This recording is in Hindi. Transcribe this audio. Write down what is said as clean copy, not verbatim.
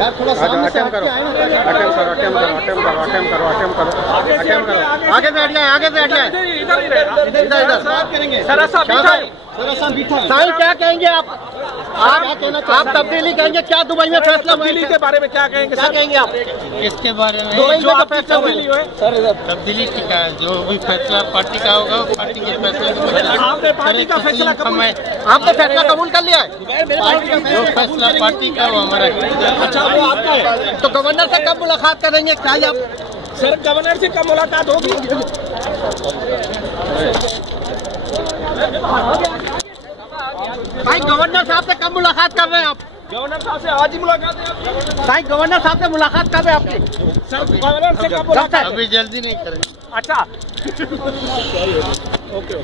यार थोड़ा सामने से अटेम्प्ट करो, आगे से हट जाए, आगे से हट जाए, इधर साहिल क्या कहेंगे आप तब्दीली कहेंगे क्या? दुबई में फैसला तब्दीली के बारे में क्या कहेंगे? क्या कहेंगे आप इसके बारे में? दुबई में जो फैसला तब्दीली का जो भी फैसला पार्टी का होगा पार्टी के फैसले। आपने पार्टी का फैसला आपने फैसला कबूल कर लिया है? जो फैसला पार्टी का वो हमारा। अच्छा, वो आपका है। तो गवर्नर से कब मुलाकात करेंगे? क्या आप सर गवर्नर से कब मुलाकात होगी? भाई गवर्नर साहब से कब मुलाकात कर रहे हैं आप? गवर्नर साहब से आज ही मुलाकात है। भाई गवर्नर साहब से मुलाकात कब है आपकी? सर गवर्नर से कब मुलाकात? अभी जल्दी नहीं करेंगे। अच्छा ओके।